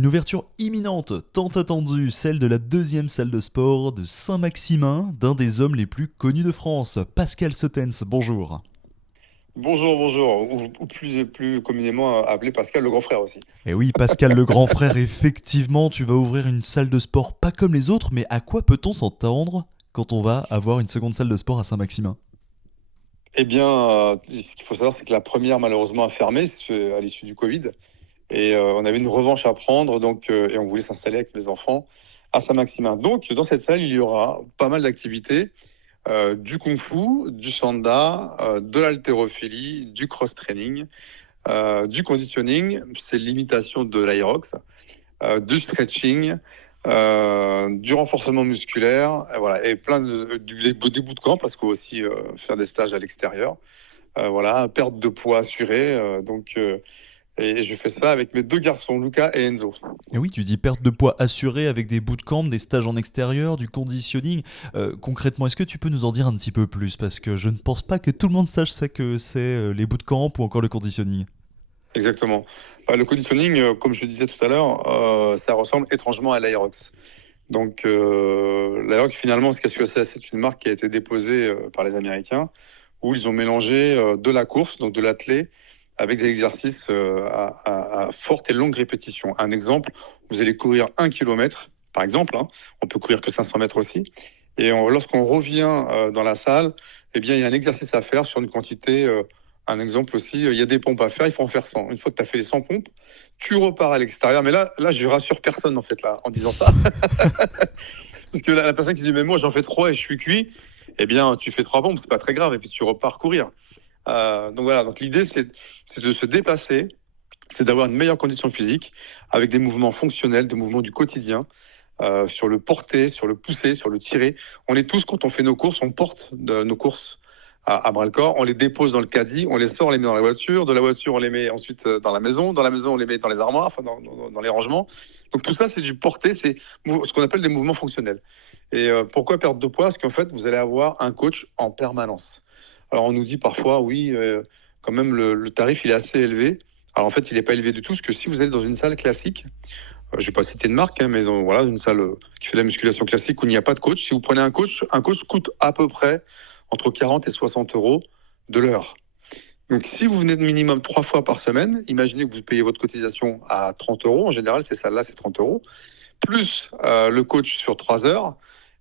Une ouverture imminente, tant attendue, celle de la deuxième salle de sport de Saint-Maximin, d'un des hommes les plus connus de France, Pascal Sautens. Bonjour. Bonjour, bonjour, ou plus communément appelé Pascal le grand frère aussi. Et oui, Pascal le grand frère, effectivement, tu vas ouvrir une salle de sport pas comme les autres, mais à quoi peut-on s'entendre quand on va avoir une seconde salle de sport à Saint-Maximin? Eh bien, ce qu'il faut savoir, c'est que la première, malheureusement, a fermé à l'issue du Covid. Et on avait une revanche à prendre, et on voulait s'installer avec mes enfants à Saint-Maximin. Donc, dans cette salle, il y aura pas mal d'activités, du kung-fu, du sanda, de l'haltérophilie, du cross-training, du conditioning, c'est l'imitation de l'aerox, du stretching, du renforcement musculaire, et voilà, et plein des bootcamps, parce qu'il faut aussi faire des stages à l'extérieur. Voilà, perte de poids assurée. Et je fais ça avec mes deux garçons, Luca et Enzo. Et oui, tu dis perte de poids assurée avec des bootcamps, des stages en extérieur, du conditioning. Concrètement, est-ce que tu peux nous en dire un petit peu plus? Parce que je ne pense pas que tout le monde sache ce que c'est les bootcamps ou encore le conditioning. Exactement. Bah, le conditioning, comme je le disais tout à l'heure, ça ressemble étrangement à l'Aerox. Donc, l'Aerox, finalement, qu'est-ce que c'est? C'est une marque qui a été déposée par les Américains, où ils ont mélangé de la course, donc de l'athlé, avec des exercices à forte et longue répétition. Un exemple, vous allez courir 1 kilomètre, par exemple, hein. On peut courir que 500 mètres aussi. Et lorsqu'on revient dans la salle, eh bien, il y a un exercice à faire sur une quantité. Un exemple aussi, il y a des pompes à faire, il faut en faire 100. Une fois que tu as fait les 100 pompes, tu repars à l'extérieur. Mais là, je rassure personne, en fait, là, en disant ça. Parce que la personne qui dit, mais moi, j'en fais 3 et je suis cuit, eh bien, tu fais 3 pompes, c'est pas très grave, et puis tu repars courir. Donc voilà, donc l'idée, c'est de se dépasser, c'est d'avoir une meilleure condition physique avec des mouvements fonctionnels, des mouvements du quotidien, sur le porter, sur le pousser, sur le tirer. On est tous, quand on fait nos courses, on porte nos courses à bras le corps, on les dépose dans le caddie, on les sort, on les met dans la voiture, de la voiture, on les met ensuite dans la maison, on les met dans les armoires, enfin dans les rangements. Donc tout ça, c'est du porter, c'est ce qu'on appelle des mouvements fonctionnels. Et pourquoi perdre de poids? Parce qu'en fait, vous allez avoir un coach en permanence. Alors on nous dit parfois, oui, quand même, le tarif, il est assez élevé. Alors en fait, il n'est pas élevé du tout, parce que si vous allez dans une salle classique, je ne vais pas citer de marque, hein, mais voilà, une salle qui fait de la musculation classique où il n'y a pas de coach, si vous prenez un coach coûte à peu près entre 40 et 60 euros de l'heure. Donc si vous venez de minimum 3 fois par semaine, imaginez que vous payez votre cotisation à 30 euros, en général, ces salles-là, c'est 30 euros, plus le coach sur 3 heures,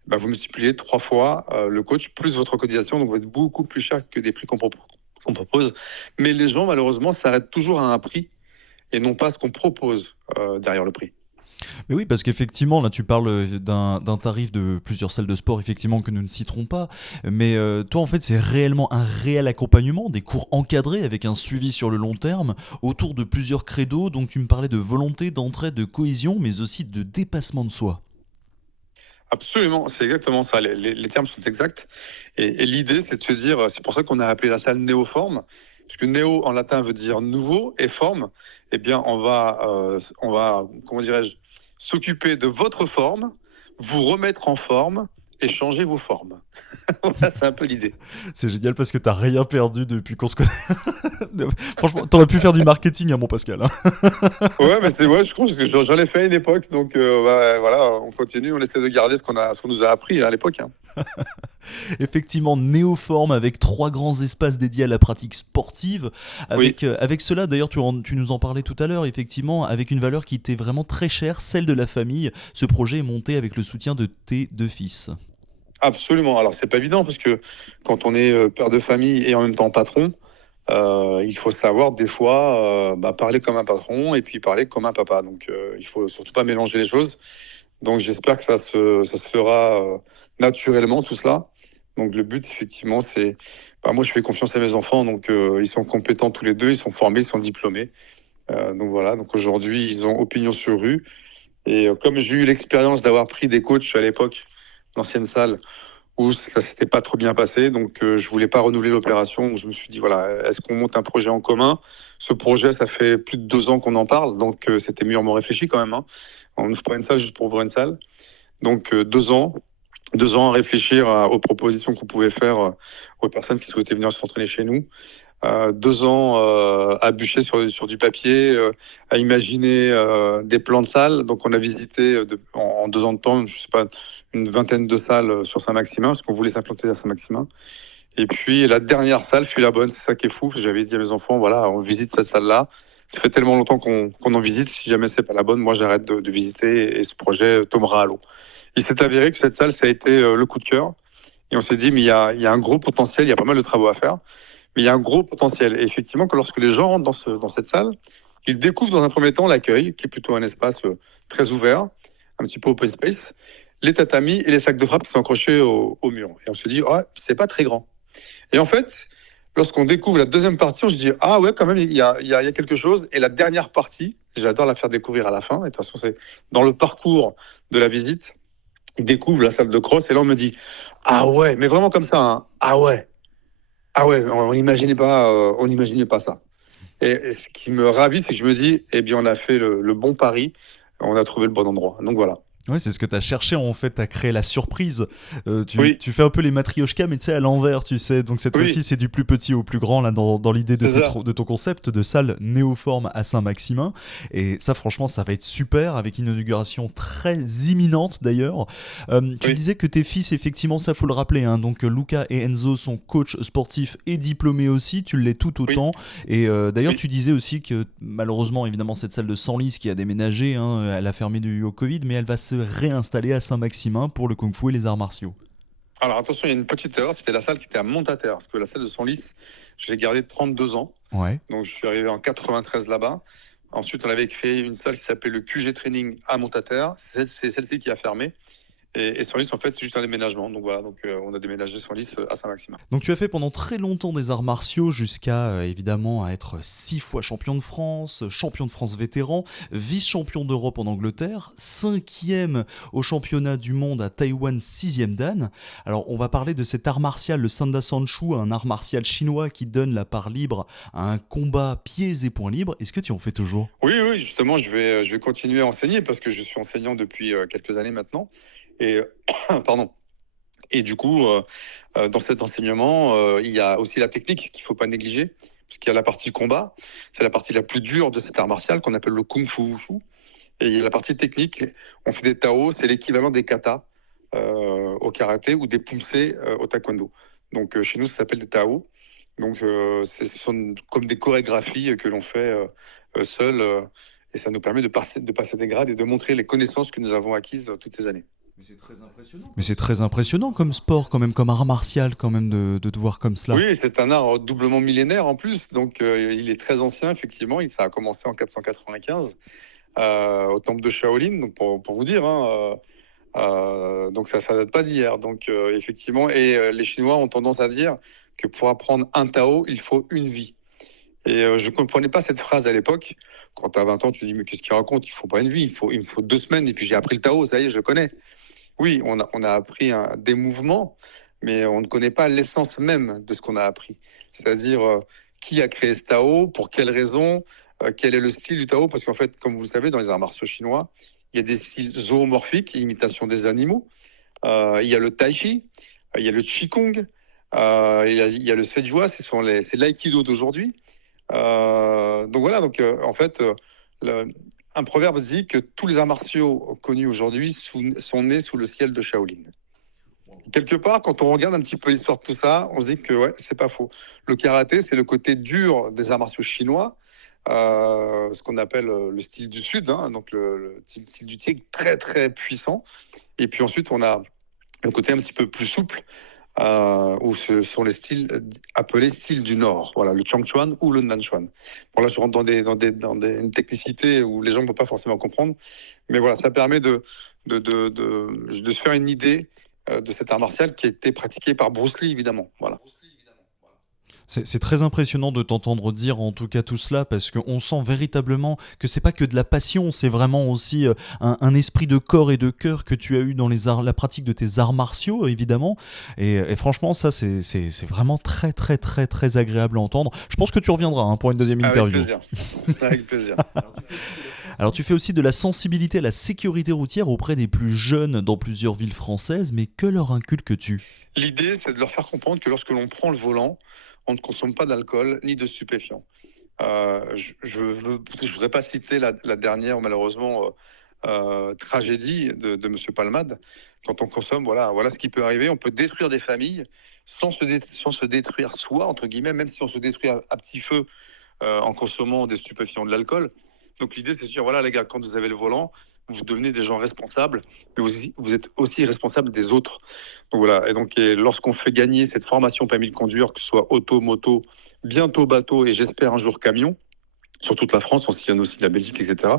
bah, vous multipliez 3 fois le coach plus votre cotisation, donc vous êtes beaucoup plus cher que des prix qu'on propose. Mais les gens, malheureusement, s'arrêtent toujours à un prix et non pas à ce qu'on propose derrière le prix. Mais oui, parce qu'effectivement, là, tu parles d'un tarif de plusieurs salles de sport, effectivement, que nous ne citerons pas. Mais toi, en fait, c'est réellement un réel accompagnement, des cours encadrés avec un suivi sur le long terme, autour de plusieurs credos. Donc, tu me parlais de volonté, d'entraide, de cohésion, mais aussi de dépassement de soi. Absolument, c'est exactement ça. Les termes sont exacts. Et l'idée, c'est de se dire, c'est pour ça qu'on a appelé la salle néoforme, parce que néo en latin veut dire nouveau et forme. Eh bien, on va, comment dirais-je, s'occuper de votre forme, vous remettre en forme et changer vos formes. Voilà, c'est un peu l'idée. C'est génial parce que t'as rien perdu depuis qu'on se connaît. Franchement, t'aurais pu faire du marketing, hein, mon Pascal, hein. Ouais, mais ouais, je crois que j'en ai fait à une époque, donc voilà, on continue, on essaie de garder ce qu'on nous a appris à l'époque, hein. Effectivement, néoforme avec trois grands espaces dédiés à la pratique sportive. Oui. Avec cela, d'ailleurs, tu nous en parlais tout à l'heure, effectivement, avec une valeur qui était vraiment très chère, celle de la famille. Ce projet est monté avec le soutien de tes deux fils. Absolument. Alors, c'est pas évident parce que quand on est père de famille et en même temps patron, il faut savoir des fois parler comme un patron et puis parler comme un papa. Donc, il faut surtout pas mélanger les choses. Donc, j'espère que ça se fera naturellement tout cela. Donc, le but, effectivement, c'est, moi, je fais confiance à mes enfants. Donc, ils sont compétents tous les deux, ils sont formés, ils sont diplômés. Donc voilà. Donc aujourd'hui, ils ont opinion sur rue. Et comme j'ai eu l'expérience d'avoir pris des coachs à l'époque, l'ancienne salle, où ça s'était pas trop bien passé. Donc, je voulais pas renouveler l'opération. Donc, je me suis dit, voilà, est-ce qu'on monte un projet en commun? Ce projet, ça fait plus de 2 ans qu'on en parle. Donc, c'était mûrement réfléchi quand même, hein. On n'ouvre pas une salle juste pour ouvrir une salle. Donc, 2 ans. 2 ans à réfléchir aux propositions qu'on pouvait faire aux personnes qui souhaitaient venir s'entraîner chez nous. 2 ans à bûcher sur du papier, à imaginer des plans de salles. Donc on a visité en 2 ans de temps, je sais pas, une vingtaine de salles sur Saint-Maximin, parce qu'on voulait s'implanter à Saint-Maximin. Et puis la dernière salle fut la bonne, c'est ça qui est fou. J'avais dit à mes enfants, voilà, on visite cette salle-là. Ça fait tellement longtemps qu'on en visite, si jamais c'est pas la bonne, moi j'arrête de visiter et ce projet tombera à l'eau. Il s'est avéré que cette salle, ça a été le coup de cœur. Et on s'est dit, mais il y a un gros potentiel, il y a pas mal de travaux à faire, mais il y a un gros potentiel. Et effectivement, que lorsque les gens rentrent dans cette salle, ils découvrent dans un premier temps l'accueil, qui est plutôt un espace très ouvert, un petit peu open space, les tatamis et les sacs de frappe qui sont accrochés au mur. Et on se dit, oh, c'est pas très grand. Et en fait, lorsqu'on découvre la deuxième partie, on se dit, ah ouais, quand même, il y a quelque chose. Et la dernière partie, j'adore la faire découvrir à la fin. Et de toute façon, c'est dans le parcours de la visite, ils découvrent la salle de cross. Et là, on me dit, ah ouais, mais vraiment comme ça, hein. Ah ouais, on n'imaginait pas ça. Et ce qui me ravit, c'est que je me dis, eh bien, on a fait le bon pari, on a trouvé le bon endroit. Donc voilà. Ouais, c'est ce que tu as cherché en fait, à créer la surprise. Oui, Tu fais un peu les matrioshkas, mais tu sais, à l'envers, tu sais. Donc cette oui, fois-ci, c'est du plus petit au plus grand, là, dans l'idée c'est ça. de ton concept de salle néoforme à Saint-Maximin. Et ça, franchement, ça va être super, avec une inauguration très imminente d'ailleurs. Tu Oui, disais que tes fils, effectivement, ça faut le rappeler, hein, donc Luca et Enzo sont coachs sportifs et diplômés aussi, tu l'es tout oui, autant. Et d'ailleurs, oui. tu disais aussi que malheureusement, évidemment, cette salle de Senlis qui a déménagé, hein, elle a fermé dû au Covid, mais elle va se réinstaller à Saint-Maximin pour le Kung Fu et les arts martiaux. Alors attention, il y a une petite erreur, c'était la salle qui était à Montataire, parce que la salle de Senlis, je l'ai gardée 32 ans. Ouais. Donc je suis arrivé en 93 là-bas. Ensuite, on avait créé une salle qui s'appelait le QG Training à Montataire. C'est celle-ci qui a fermé. Et Senlis, en fait, c'est juste un déménagement. Donc voilà, on a déménagé Senlis à Saint-Maximin. Donc tu as fait pendant très longtemps des arts martiaux jusqu'à évidemment à être 6 fois champion de France vétéran, vice-champion d'Europe en Angleterre, 5e au championnat du monde à Taïwan, 6e dan. Alors on va parler de cet art martial, le Sanda Sanchu, un art martial chinois qui donne la part libre à un combat pieds et poings libres. Est-ce que tu en fais toujours? Oui, oui, justement, je vais continuer à enseigner parce que je suis enseignant depuis quelques années maintenant. Et, pardon. Et du coup, dans cet enseignement, il y a aussi la technique qu'il ne faut pas négliger, puisqu'il y a la partie combat, c'est la partie la plus dure de cet art martial qu'on appelle le Kung Fu Wushu. Et il y a la partie technique, on fait des Tao, c'est l'équivalent des katas au karaté ou des pumse au taekwondo. Donc chez nous, ça s'appelle des Tao. Donc ce sont comme des chorégraphies que l'on fait seul, et ça nous permet de passer des grades et de montrer les connaissances que nous avons acquises toutes ces années. Mais c'est très impressionnant comme sport, quand même, comme art martial, quand même, de te voir comme cela. Oui, c'est un art doublement millénaire en plus, donc il est très ancien, effectivement. Ça a commencé en 495 au temple de Shaolin, donc pour vous dire, hein, donc ça date pas d'hier. Donc effectivement, et les Chinois ont tendance à dire que pour apprendre un Tao, il faut une vie. Et je comprenais pas cette phrase à l'époque. Quand tu as 20 ans, tu te dis, mais qu'est-ce qu'il raconte? Il faut pas une vie, il me faut 2 semaines, et puis j'ai appris le Tao, ça y est, je connais. Oui, on a appris des mouvements, mais on ne connaît pas l'essence même de ce qu'on a appris. C'est-à-dire, qui a créé ce Tao, pour quelles raisons, quel est le style du Tao, parce qu'en fait, comme vous le savez, dans les arts martiaux chinois, il y a des styles zoomorphiques, imitation des animaux. Il y a le Tai Chi, il y a le Qigong, il y a le Sejua, c'est l'aïkido d'aujourd'hui. Donc voilà, en fait, le- un proverbe dit que tous les arts martiaux connus aujourd'hui sont nés sous le ciel de Shaolin. Quelque part, quand on regarde un petit peu l'histoire de tout ça, on se dit que ouais, c'est pas faux. Le karaté, c'est le côté dur des arts martiaux chinois, ce qu'on appelle le style du Sud, hein, donc le style du tigre, très très puissant. Et puis ensuite, on a le côté un petit peu plus souple, où ce sont les styles appelés styles du Nord. Voilà, le Changchuan ou le Nanchuan. Bon, là, je rentre une technicité où les gens ne vont pas forcément comprendre. Mais voilà, ça permet de se faire une idée de cet art martial qui a été pratiqué par Bruce Lee, évidemment. Voilà. C'est très impressionnant de t'entendre dire en tout cas tout cela, parce qu'on sent véritablement que c'est pas que de la passion, c'est vraiment aussi un esprit de corps et de cœur que tu as eu dans la pratique de tes arts martiaux, évidemment. Et franchement, ça, c'est vraiment très, très, très, très agréable à entendre. Je pense que tu reviendras, hein, pour une deuxième Avec interview. plaisir. Avec plaisir. Alors tu fais aussi de la sensibilité à la sécurité routière auprès des plus jeunes dans plusieurs villes françaises, mais que leur inculques-tu? L'idée, c'est de leur faire comprendre que lorsque l'on prend le volant, on ne consomme pas d'alcool ni de stupéfiants. Je voudrais pas citer la dernière, malheureusement, tragédie de Monsieur Palmade. Quand on consomme, voilà ce qui peut arriver. On peut détruire des familles sans se détruire soi, entre guillemets, même si on se détruit à petit feu en consommant des stupéfiants, de l'alcool. Donc l'idée, c'est de dire, voilà les gars, quand vous avez le volant, vous devenez des gens responsables, mais vous êtes aussi responsables des autres. Donc voilà, et lorsqu'on fait gagner cette formation permis de conduire, que ce soit auto, moto, bientôt bateau et j'espère un jour camion, sur toute la France, on sillonne aussi la Belgique, etc.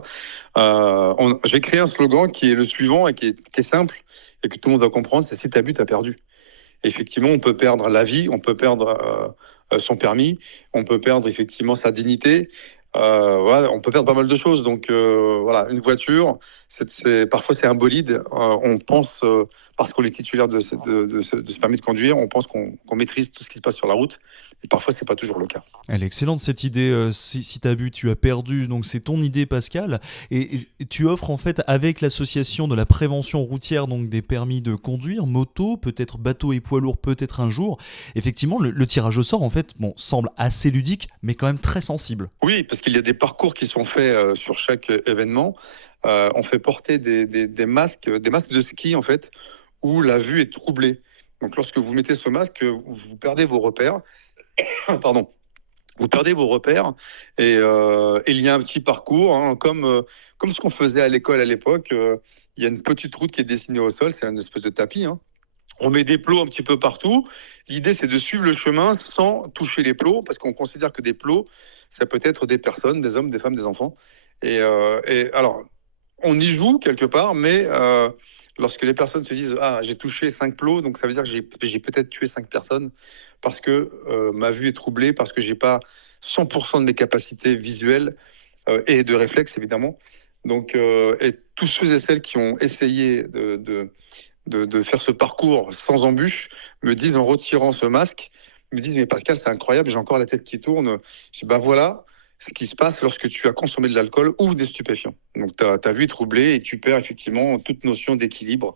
J'ai créé un slogan qui est le suivant et qui est simple et que tout le monde va comprendre, c'est si t'as bu, t'as perdu. Et effectivement, on peut perdre la vie, on peut perdre son permis, on peut perdre effectivement sa dignité, voilà, on peut perdre pas mal de choses. Donc voilà, une voiture, parfois c'est un bolide. On pense, parce qu'on est titulaire de ce permis de conduire, on pense qu'on maîtrise tout ce qui se passe sur la route. Et parfois, c'est pas toujours le cas. Elle est excellente cette idée, si t'as bu, tu as perdu, donc c'est ton idée Pascal, et tu offres en fait avec l'association de la prévention routière, donc des permis de conduire, moto, peut-être bateau et poids lourd, peut-être un jour, effectivement le tirage au sort en fait, bon, semble assez ludique, mais quand même très sensible. Oui, parce qu'il y a des parcours qui sont faits sur chaque événement. On fait porter des masques de ski en fait, où la vue est troublée. Donc lorsque vous mettez ce masque, vous perdez vos repères. Pardon. Vous perdez vos repères et il y a un petit parcours, hein, comme ce qu'on faisait à l'école à l'époque. Il y a une petite route qui est dessinée au sol, c'est une espèce de tapis, hein. On met des plots un petit peu partout. L'idée, c'est de suivre le chemin sans toucher les plots, parce qu'on considère que des plots, ça peut être des personnes, des hommes, des femmes, des enfants. Et alors, on y joue quelque part, mais lorsque les personnes se disent ah, j'ai touché 5 plots, donc ça veut dire que j'ai peut-être tué 5 personnes parce que ma vue est troublée, parce que j'ai pas 100% de mes capacités visuelles et de réflexe évidemment. Donc, et tous ceux et celles qui ont essayé de faire ce parcours sans embûche me disent en retirant ce masque, me disent mais Pascal, c'est incroyable, j'ai encore la tête qui tourne. Je dis ben voilà ce qui se passe lorsque tu as consommé de l'alcool ou des stupéfiants. Donc ta vue est troublée et tu perds effectivement toute notion d'équilibre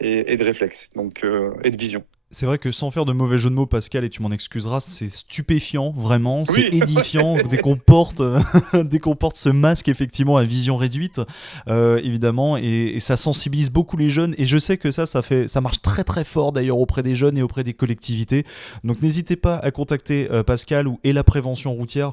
et de réflexe, donc et de vision. C'est vrai que sans faire de mauvais jeu de mots, Pascal, et tu m'en excuseras, c'est stupéfiant, vraiment, c'est Oui. édifiant dès qu'on porte, dès qu'on porte ce masque, effectivement, à vision réduite, évidemment, et ça sensibilise beaucoup les jeunes, et je sais que ça marche très très fort d'ailleurs auprès des jeunes et auprès des collectivités, donc n'hésitez pas à contacter Pascal et la prévention routière,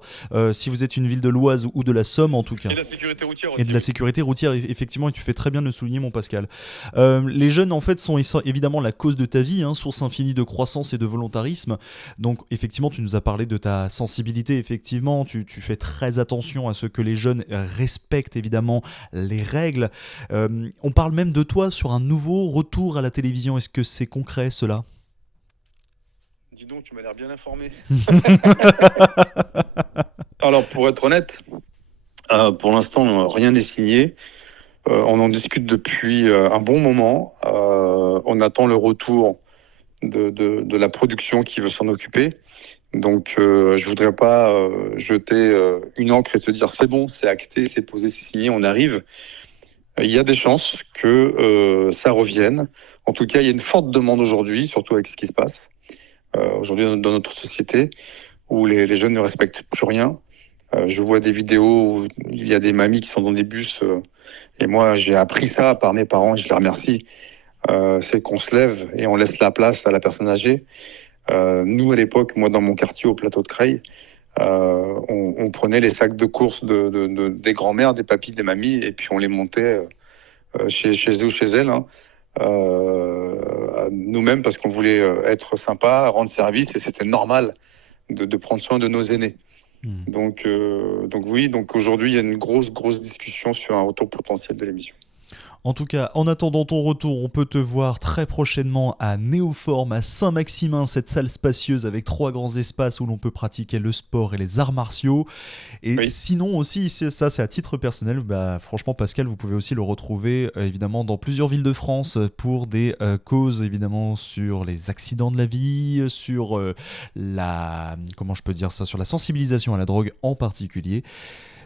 si vous êtes une ville de l'Oise ou de la Somme en tout cas. Et la sécurité routière aussi. Et de la sécurité routière, effectivement, et tu fais très bien de le souligner, mon Pascal. Les jeunes, en fait, sont évidemment la cause de ta vie, hein, source infinie de croissance et de volontarisme. Donc, effectivement, tu nous as parlé de ta sensibilité, effectivement, tu fais très attention à ce que les jeunes respectent, évidemment, les règles. On parle même de toi sur un nouveau retour à la télévision. Est-ce que c'est concret, cela ? Dis donc, tu m'as l'air bien informé. Alors, pour être honnête, pour l'instant, rien n'est signé. On en discute depuis un bon moment. On attend le retour de la production qui veut s'en occuper. Donc, je voudrais pas jeter une encre et se dire c'est bon, c'est acté, c'est posé, c'est signé, on arrive. Il y a des chances que ça revienne. En tout cas, il y a une forte demande aujourd'hui, surtout avec ce qui se passe aujourd'hui dans notre société, où les jeunes ne respectent plus rien. Je vois des vidéos où il y a des mamies qui sont dans des bus et moi j'ai appris ça par mes parents et je les remercie. C'est qu'on se lève et on laisse la place à la personne âgée. Nous à l'époque, moi dans mon quartier au plateau de Creil, on prenait les sacs de courses des grands-mères, des papis, des mamies et puis on les montait chez eux ou chez elles, hein, nous-mêmes parce qu'on voulait être sympa, rendre service et c'était normal de prendre soin de nos aînés. Donc oui, donc aujourd'hui il y a une grosse discussion sur un retour potentiel de l'émission. En tout cas, en attendant ton retour, on peut te voir très prochainement à Néoform, à Saint-Maximin, cette salle spacieuse avec 3 grands espaces où l'on peut pratiquer le sport et les arts martiaux. Et Oui. sinon aussi, ça c'est à titre personnel, franchement Pascal, vous pouvez aussi le retrouver évidemment dans plusieurs villes de France pour des causes évidemment sur les accidents de la vie, sur comment je peux dire ça, sur la sensibilisation à la drogue en particulier.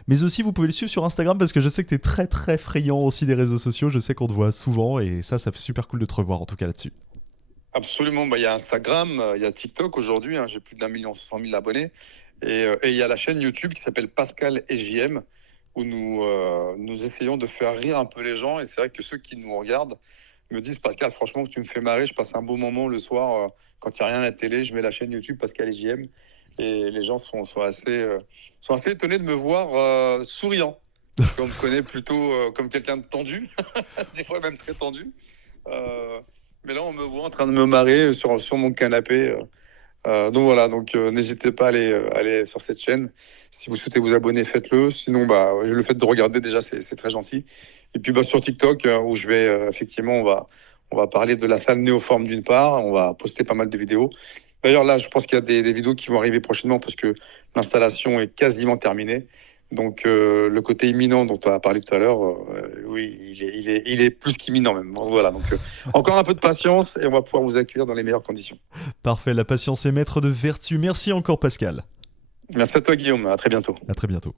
Mais aussi, vous pouvez le suivre sur Instagram parce que je sais que t'es très très friand aussi des réseaux sociaux. Je sais qu'on te voit souvent et ça fait super cool de te revoir en tout cas là-dessus. Absolument, bah, il y a Instagram, il y a TikTok aujourd'hui, hein, j'ai plus d'1 100 000 abonnés. Et il y a la chaîne YouTube qui s'appelle Pascal et JM, où nous essayons de faire rire un peu les gens. Et c'est vrai que ceux qui nous regardent me disent, Pascal, franchement, tu me fais marrer, je passe un beau moment le soir quand il n'y a rien à la télé, je mets la chaîne YouTube Pascal et JM. Et les gens sont assez étonnés de me voir souriant. Parce qu'on me connaît plutôt comme quelqu'un de tendu, des fois même très tendu. Euh, mais là, on me voit en train de me marrer sur mon canapé. Donc voilà, n'hésitez pas à aller sur cette chaîne. Si vous souhaitez vous abonner, faites-le. Sinon, bah, le fait de regarder déjà, c'est très gentil. Et puis bah, sur TikTok, où je vais effectivement, on va parler de la salle Néoforme d'une part. On va poster pas mal de vidéos. D'ailleurs, là, je pense qu'il y a des vidéos qui vont arriver prochainement parce que l'installation est quasiment terminée. Donc le côté imminent dont tu as parlé tout à l'heure, oui, il est plus qu'imminent même. Voilà, encore un peu de patience et on va pouvoir vous accueillir dans les meilleures conditions. Parfait, la patience est maître de vertu. Merci encore Pascal. Merci à toi Guillaume, à très bientôt. À très bientôt.